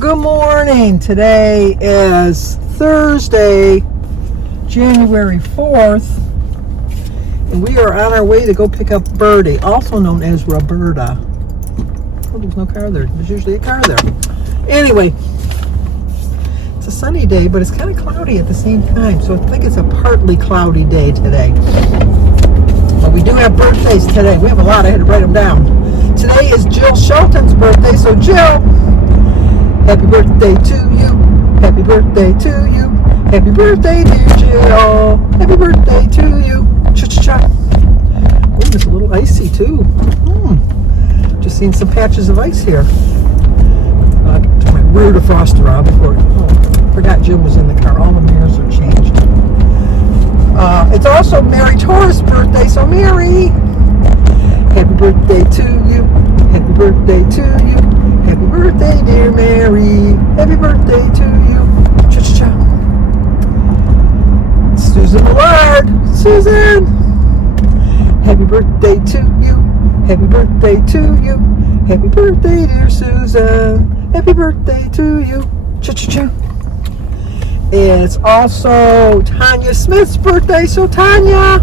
good morning. Today is Thursday, January 4th, and we are on our way to go pick up Birdie, also known as Roberta. Oh, there's no car there. There's usually a car there. Anyway, it's a sunny day, but it's kind of cloudy at the same time, so I think it's a partly cloudy day today. But we do have birthdays today. We have a lot. I had to write them down. Today is Jill Shelton's birthday, so Jill, happy birthday to you. Happy birthday to you. Happy birthday, dear Jill. Happy birthday to you. Cha-cha-cha. Oh, it's a little icy, too. Just seeing some patches of ice here. Turn my rear defroster on before. Oh, forgot Jim was in the car. All the mirrors are changed. It's also Mary Torres' birthday, so Mary, happy birthday to you. Happy birthday to you. Happy birthday, dear Mary. Happy birthday to you. Cha-cha-cha. Susan Millard. Susan. Happy birthday to you. Happy birthday to you. Happy birthday, dear Susan. Happy birthday to you. Cha-cha-cha. It's also Tanya Smith's birthday, so Tanya,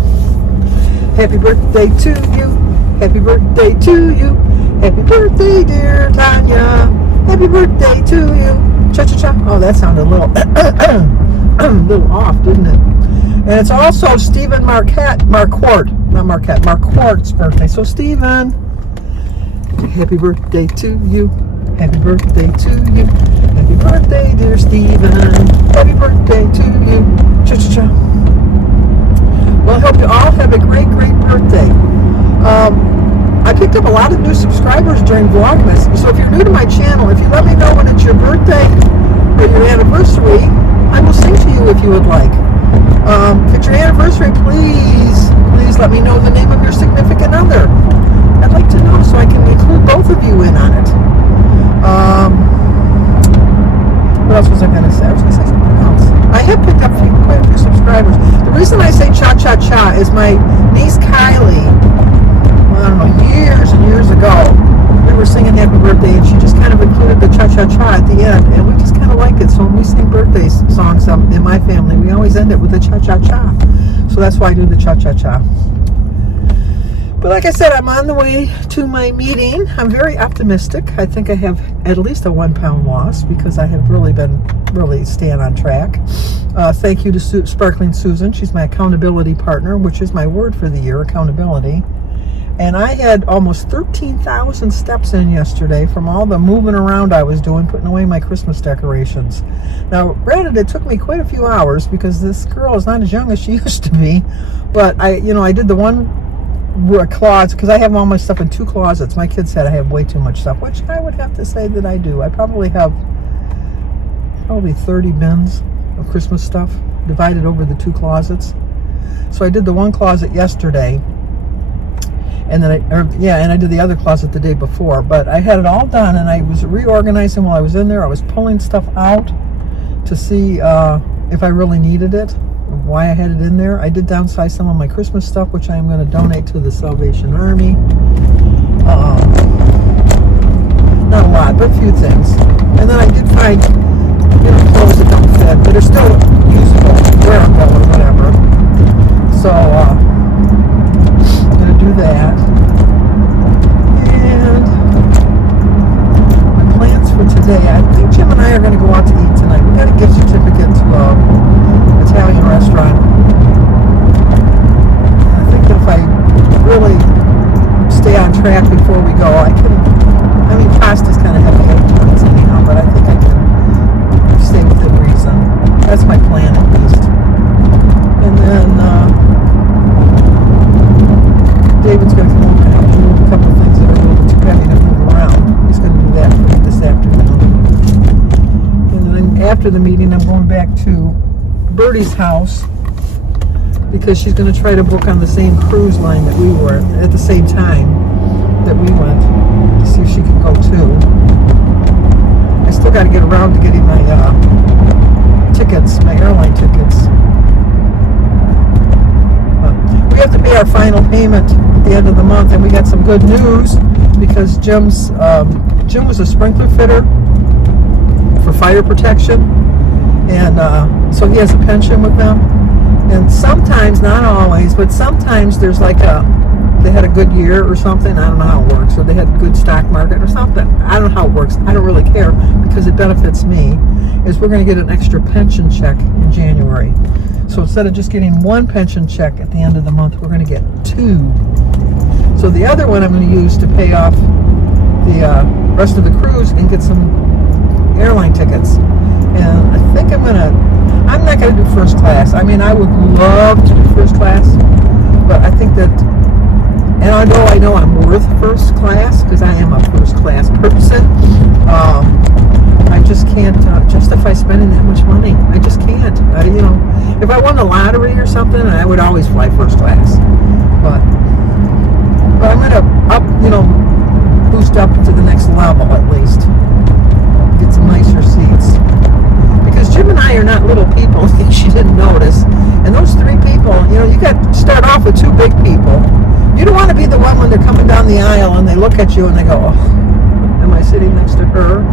happy birthday to you. Happy birthday to you. Happy birthday, dear Tanya. Happy birthday to you. Cha-cha-cha. Oh, that sounded a little, little off, didn't it? And it's also Stephen Marquardt's birthday. So, Stephen, happy birthday to you. Happy birthday to you. Happy birthday, dear Stephen. Happy birthday to you. Cha-cha-cha. Well, I hope you all have a great, great birthday. I picked up a lot of new subscribers during Vlogmas. So if you're new to my channel, if you let me know when it's your birthday or your anniversary, I will sing to you if you would like. If it's your anniversary, please let me know the name of your significant other. I'd like to know so I can include both of you in on it. What else was I going to say? I was going to say something else. I have picked up quite a few subscribers. The reason I say cha-cha-cha is my niece Kylie, I don't know, years and years ago, we were singing happy birthday, and she just kind of included the cha-cha-cha at the end, and we just kind of like it. So when we sing birthday songs in my family, we always end it with the cha-cha-cha. So that's why I do the cha-cha-cha. But like I said, I'm on the way to my meeting. I'm very optimistic. I think I have at least a 1 pound loss because I have really been staying on track. Thank you to Sparkling Susan. She's my accountability partner, which is my word for the year, accountability. And I had almost 13,000 steps in yesterday from all the moving around I was doing, putting away my Christmas decorations. Now, granted, it took me quite a few hours because this girl is not as young as she used to be. But I did the one closet because I have all my stuff in 2 closets. My kids said I have way too much stuff, which I would have to say that I do. I probably have 30 bins of Christmas stuff divided over the 2 closets. So I did the one closet yesterday. And then I did the other closet the day before. But I had it all done, and I was reorganizing while I was in there. I was pulling stuff out to see if I really needed it, why I had it in there. I did downsize some of my Christmas stuff, which I am going to donate to the Salvation Army. Not a lot, but a few things. And then I did find, clothes that don't fit, but are still usable, wearable, or whatever. So, I'm going to do that. And my plans for today, I think Jim and I are going to go out to eat tonight. We got a gift certificate to an Italian restaurant. I think that if I really stay on track before we go, pasta's kind of heavy influence anyhow, but I think I can stay within reason. That's my plan at least. And then David's going to come over and help me move a couple of things that are a little too heavy to move around. He's going to do that for me this afternoon. And then after the meeting, I'm going back to Birdie's house because she's going to try to book on the same cruise line that we were at the same time that we went to see if she can go too. I still got to get around to getting my tickets, my airline tickets. We have to pay our final payment at the end of the month, and we got some good news because Jim was a sprinkler fitter fire protection, and so he has a pension with them. And sometimes, not always, but sometimes there's like they had a good year or something. I don't know how it works. Or they had a good stock market or something. I don't know how it works. I don't really care because it benefits me. Is we're going to get an extra pension check in January. So instead of just getting one pension check at the end of the month, we're going to get 2. So the other one I'm going to use to pay off the rest of the cruise and get some airline tickets. And I think I'm not going to do first class. I mean, I would love to do first class, but I think that, and although I know I'm worth first class because I am a first class person, I just can't justify spending that much money. I just can't. If I won the lottery or something, I would always fly first class. But I'm going to boost up to the next level at least. Get some nicer seats. Because Jim and I are not little people, in case you didn't notice. And those 3 people, you got to start off with 2 big people. You don't want to be the one when they're coming down the aisle and they look at you and they go, oh, am I sitting next to her?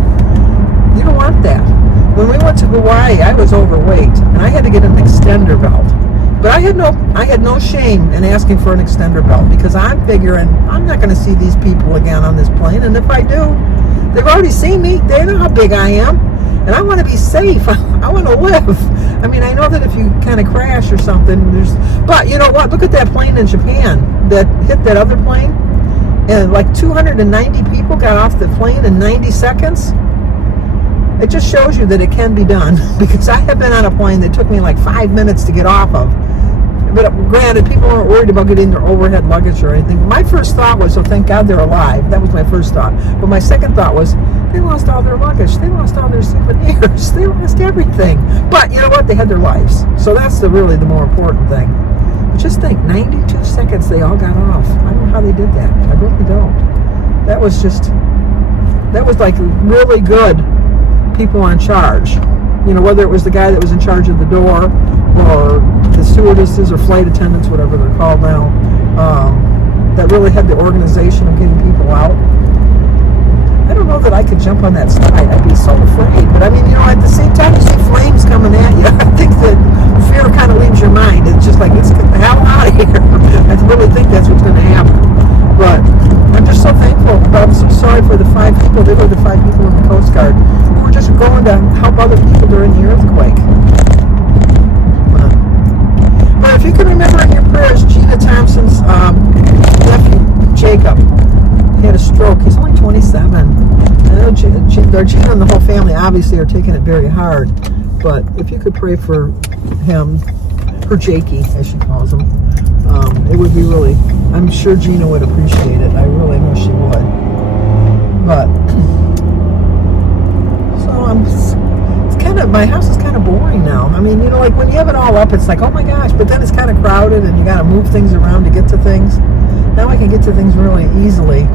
You don't want that. When we went to Hawaii, I was overweight and I had to get an extender belt. But I had no shame in asking for an extender belt because I'm figuring I'm not going to see these people again on this plane. And if I do, they've already seen me. They know how big I am. And I want to be safe. I want to live. I mean, I know that if you kind of crash or something, but you know what? Look at that plane in Japan that hit that other plane. And like 290 people got off the plane in 90 seconds. It just shows you that it can be done. Because I have been on a plane that took me like 5 minutes to get off of. But granted, people weren't worried about getting their overhead luggage or anything. My first thought was, oh, thank God they're alive. That was my first thought. But my second thought was, they lost all their luggage. They lost all their souvenirs. They lost everything. But you know what? They had their lives. So that's really the more important thing. But just think, 92 seconds they all got off. I don't know how they did that. I really don't. That was like really good people on charge. Whether it was the guy that was in charge of the door or the stewardesses or flight attendants, whatever they're called now, that really had the organization of getting people out. I don't know that I could jump on that slide. I'd be so afraid. But I mean, at the same time, you see flames coming at you. I think that fear kind of leaves your mind. It's just like, let's get the hell out of here. I really think that's what's going to happen. But I'm just so thankful. I'm so sorry for the 5 people. They were the 5 people in the Coast Guard who were just going to help other people during the earthquake. But if you can remember in your prayers, Gina Thompson's nephew, Jacob, he had a stroke. He's only 27. I know Gina and the whole family obviously are taking it very hard. But if you could pray for him, or Jakey, as she calls him, it would be really, I'm sure Gina would appreciate it. I really know she would. But, so my house is kind of boring now. I mean, like when you have it all up, it's like, oh my gosh, but then it's kind of crowded and you got to move things around to get to things. Now I can get to things really easily.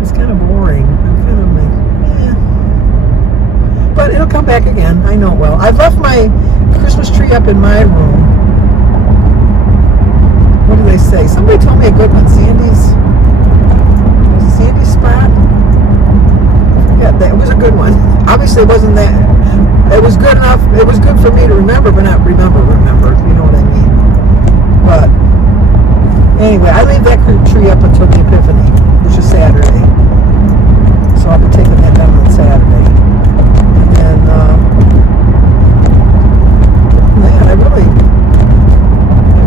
It's kind of boring. I'm kind of like, yeah. But it'll come back again. I know it will. I've left my Christmas tree up in my room. What do they say? Somebody told me a good one. Sandy's spot? I forget. That was a good one. Obviously it wasn't that. It was good enough. It was good for me to remember, but not remember. You know what I mean? But anyway, I leave that tree up until the Epiphany, which is Saturday. So I'll be taking that down on Saturday. And then,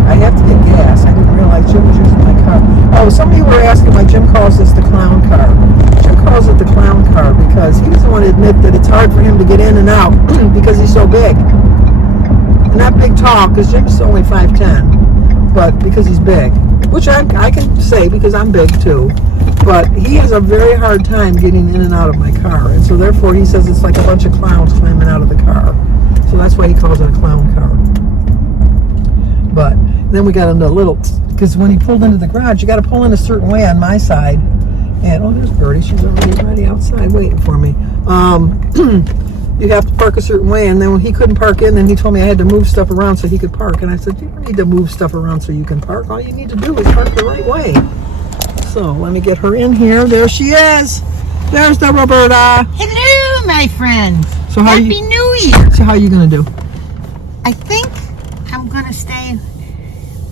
I have to get gas. I didn't realize Jim was using my car. Oh, some of you were asking why Jim calls this the clown car. Jim calls it the clown car because he doesn't want to admit that it's hard for him to get in and out because he's so big. Not big tall, because Jim's only 5'10", but because he's big. Which I can say because I'm big too. But he has a very hard time getting in and out of my car. And so therefore he says it's like a bunch of clowns climbing out of the car. So that's why he calls it a clown car. But then we got into a little, because when he pulled into the garage, you got to pull in a certain way on my side. And, oh, there's Birdie. She's already outside waiting for me. You have to park a certain way. And then when he couldn't park in, then he told me I had to move stuff around so he could park. And I said, you don't need to move stuff around so you can park. All you need to do is park the right way. So let me get her in here. There she is. There's the Roberta. Hello, my friend. So Happy New Year. So how are you going to do? I think I'm going to stay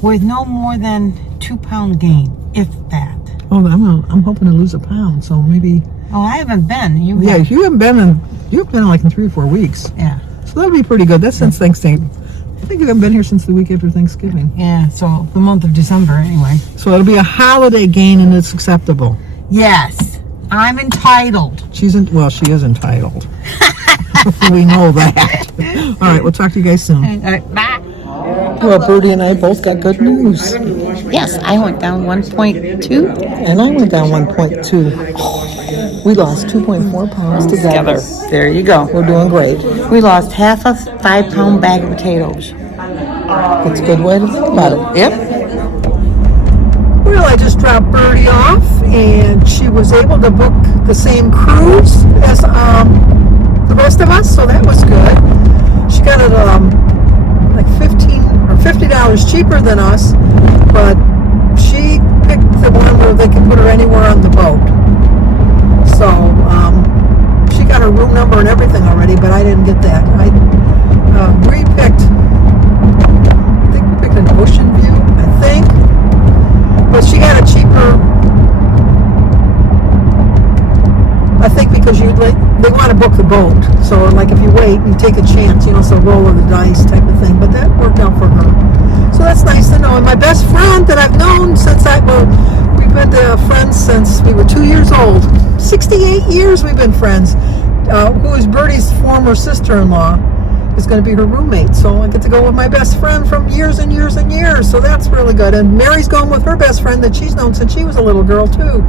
with no more than 2 pound gain, if that. Oh, I'm hoping to lose a pound, so maybe. Oh, I haven't been. You haven't been like in 3 or 4 weeks. Yeah. So that'll be pretty good. That's since Thanksgiving. I think you haven't been here since the week after Thanksgiving. Yeah, so the month of December anyway. So it'll be a holiday gain and it's acceptable. Yes, I'm entitled. She is entitled. We know that. All right, we'll talk to you guys soon. All right, bye. Well, Birdie and I both got good news. Yes, I went down 1.2. And I went down 1.2. We lost 2.4 pounds together. There you go. We're doing great. We lost half a 5 pound bag of potatoes. That's a good way to think about it. Yep. Well, I just dropped Birdie off, and she was able to book the same cruise as the rest of us, so that was good. She got it like $15 or $50 cheaper than us, but she picked the one where they can put her anywhere on the boat. So she got her room number and everything already, but I didn't get that. I think we picked an ocean view, I think. But she got a cheaper, I think, because they want to book the boat. So like if you wait, you take a chance, it's a roll of the dice type of thing. But that worked out for her. So that's nice to know. And my best friend that I've known since we've been friends since we were 2 years old. 68 years we've been friends. Who is Birdie's former sister-in-law, is going to be her roommate. So I get to go with my best friend from years and years and years. So that's really good. And Mary's going with her best friend that she's known since she was a little girl too.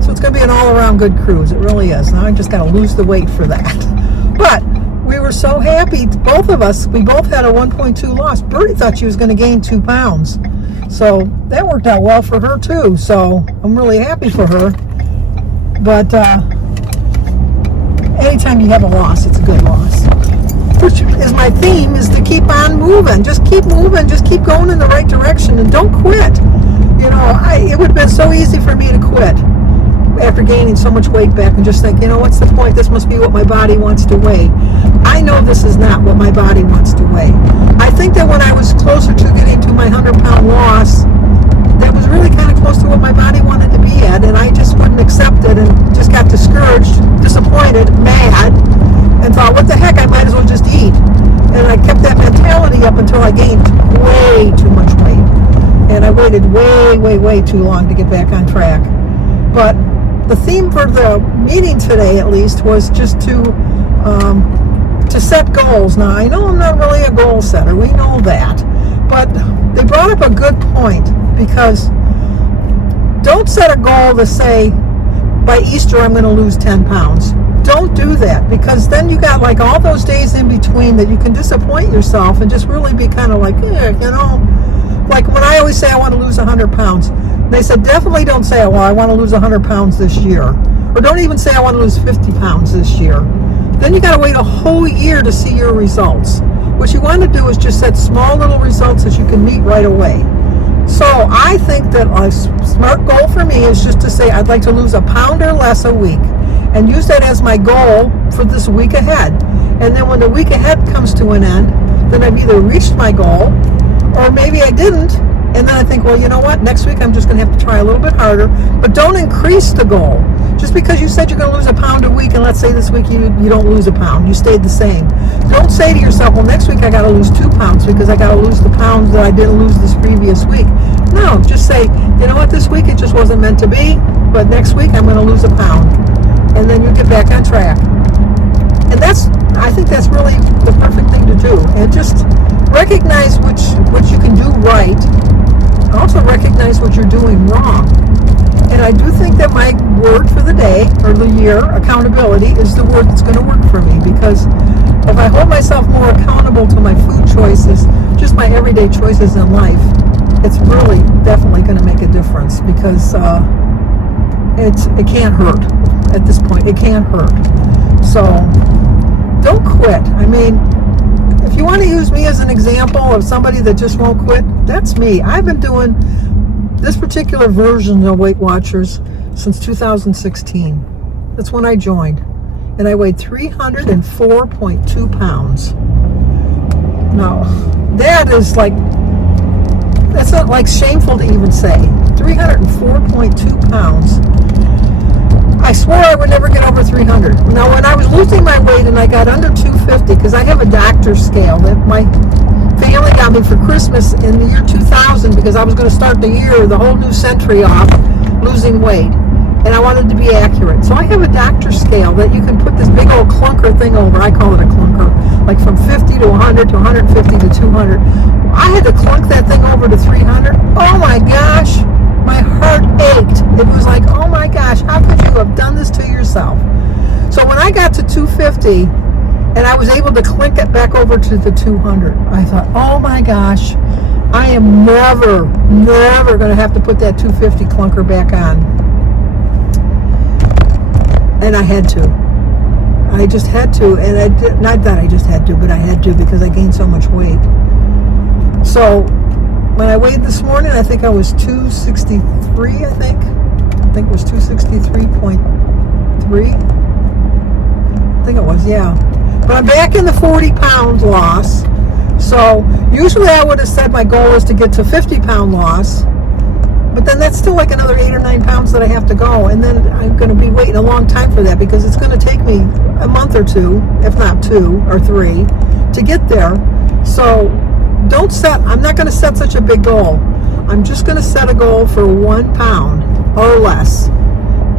So it's going to be an all-around good cruise. It really is. Now I just got to lose the weight for that. But we were so happy, both of us. We both had a 1.2 loss. Birdie thought she was going to gain 2 pounds. So that worked out well for her too. So I'm really happy for her. But anytime you have a loss, it's a good loss. Which is my theme, is to keep on moving. Just keep moving. Just keep going in the right direction and don't quit. It would have been so easy for me to quit after gaining so much weight back and just think, what's the point? This must be what my body wants to weigh. I know this is not what my body wants to weigh. I think that when I was closer to getting to my 100-pound loss, that was really kind of close to what my body wanted to be at, and I just wouldn't accept it and just got discouraged, disappointed, mad, and thought, what the heck, I might as well just eat. And I kept that mentality up until I gained way too much weight. And I waited way too long to get back on track. But the theme for the meeting today, at least, was just to set goals. Now, I know I'm not really a goal setter. We know that. But they brought up a good point, because don't set a goal to say, by Easter, I'm going to lose 10 pounds. Don't do that, because then you got like all those days in between that you can disappoint yourself and just really be kind of like, like when I always say I want to lose 100 pounds, they said definitely don't say, well, I want to lose 100 pounds this year, or don't even say I want to lose 50 pounds this year. Then you got to wait a whole year to see your results. What you want to do is just set small little results that you can meet right away. So I think that a smart goal for me is just to say I'd like to lose a pound or less a week, and use that as my goal for this week ahead. And then when the week ahead comes to an end, then I've either reached my goal, or maybe I didn't. And then I think, well, you know what? Next week I'm just going to have to try a little bit harder. But don't increase the goal. Just because you said you're going to lose a pound a week, and let's say this week you don't lose a pound, you stayed the same. Don't say to yourself, well, next week I got to lose 2 pounds because I got to lose the pounds that I didn't lose this previous week. No, just say, you know what? This week it just wasn't meant to be, but next week I'm going to lose a pound. And then you get back on track. And I think that's really the perfect thing to do. And just recognize what you can do right. Also recognize what you're doing wrong. And I do think that my word for the day, or the year, accountability, is the word that's going to work for me. Because if I hold myself more accountable to my food choices, just my everyday choices in life, it's really definitely going to make a difference. Because it can't hurt. At this point, it can't hurt. So don't quit. I mean, if you want to use me as an example of somebody that just won't quit, that's me. I've been doing this particular version of Weight Watchers since 2016. That's when I joined. and I weighed 304.2 pounds. Now, that is like, that's not like shameful to even say. 304.2 pounds. I swore I would never get over 300. Now, when I was losing my weight and I got under 250, because I have a doctor's scale that my family got me for Christmas in the year 2000, because I was going to start the year, the whole new century off, losing weight. And I wanted to be accurate. So I have a doctor's scale that you can put this big old clunker thing over. I call it a clunker. Like from 50 to 100 to 150 to 200. I had to clunk that thing over to 300. Oh my gosh. My heart ached. It was like, oh my gosh, how could you have done this to yourself? So when I got to 250 and I was able to clink it back over to the 200, I thought, oh my gosh, I am never going to have to put that 250 clunker back on. And I had to. I just had to. And I did, not that I just had to, but I had to because I gained so much weight. So when I weighed this morning, I think I was 263, I think it was 263.3. I think it was, yeah. But I'm back in the 40 pound loss. So usually I would have said my goal is to get to 50 pound loss. But then that's still like another 8 or 9 pounds that I have to go. And then I'm going to be waiting a long time for that because it's going to take me a month or two, if not 2 or 3, to get there. So I'm not going to set such a big goal. I'm just going to set a goal for 1 pound or less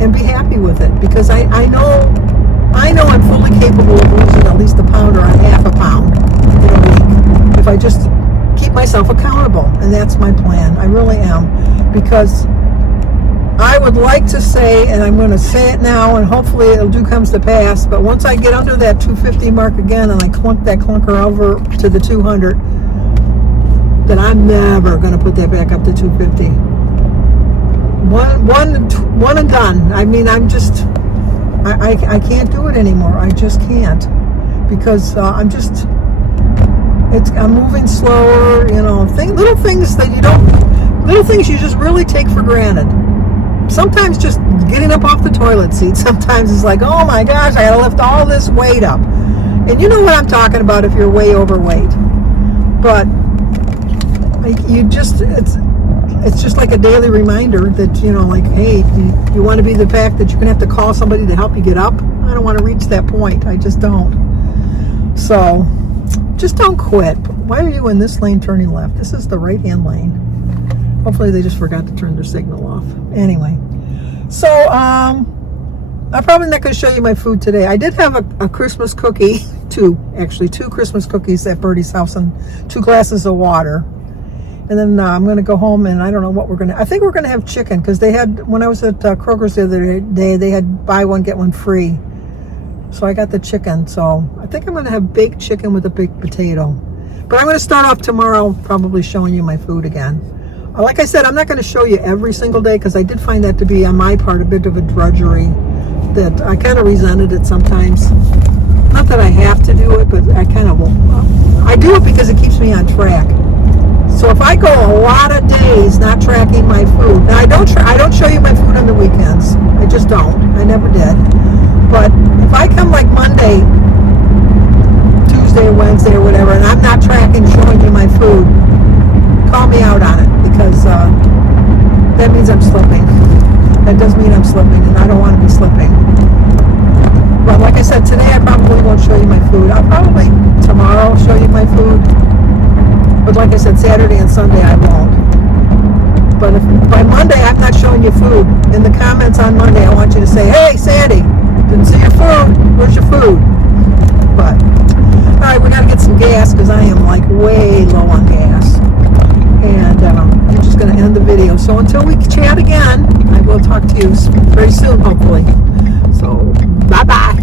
and be happy with it because I know I'm fully capable of losing at least a pound or a half a pound in a week if I just keep myself accountable. And that's my plan. I really am. Because I would like to say, and I'm going to say it now, and hopefully it'll comes to pass, but once I get under that 250 mark again and I clunk that clunker over to the 200, then I'm never going to put that back up to 250. One and done. I mean, I can't do it anymore. I just can't. Because I'm moving slower, little things that little things you just really take for granted. Sometimes just getting up off the toilet seat, sometimes it's like, oh my gosh, I gotta lift all this weight up. And you know what I'm talking about if you're way overweight. But it's just like a daily reminder that, like, hey, you want to be the fact that you're gonna have to call somebody to help you get up. I don't want to reach that point. I just don't. So just don't quit. Why are you in this lane turning left? This is the right-hand lane. Hopefully they just forgot to turn their signal off. Anyway, so I'm probably not going to show you my food today. I did have a Christmas cookie, two Christmas cookies at Birdie's house and 2 glasses of water. And then I'm going to go home and I don't know what I think we're going to have chicken because they had, when I was at Kroger's the other day, they had buy one, get one free. So I got the chicken. So I think I'm going to have baked chicken with a baked potato. But I'm going to start off tomorrow probably showing you my food again. Like I said, I'm not going to show you every single day because I did find that to be, on my part, a bit of a drudgery. That I kind of resented it sometimes. Not that I have to do it, but I kind of will. I do it because it keeps me on track. So if I go a lot of days not tracking my food, now I don't show you my food on the weekends. I just don't. I never did. But if I come like Monday, Tuesday, or Wednesday, or whatever, and I'm not tracking, showing you my food, call me out on it because that means I'm slipping. That does mean I'm slipping, and I don't want to be slipping. But like I said, today I probably won't show you my food. I'll probably tomorrow show you my food. But like I said, Saturday and Sunday I won't. But if by Monday I'm not showing you food, in the comments on Monday I want you to say, hey Sandy, didn't see your food, where's your food? But, alright, we got to get some gas because I am like way low on gas. And I'm just going to end the video. So until we chat again, I will talk to you very soon, hopefully. So, bye-bye.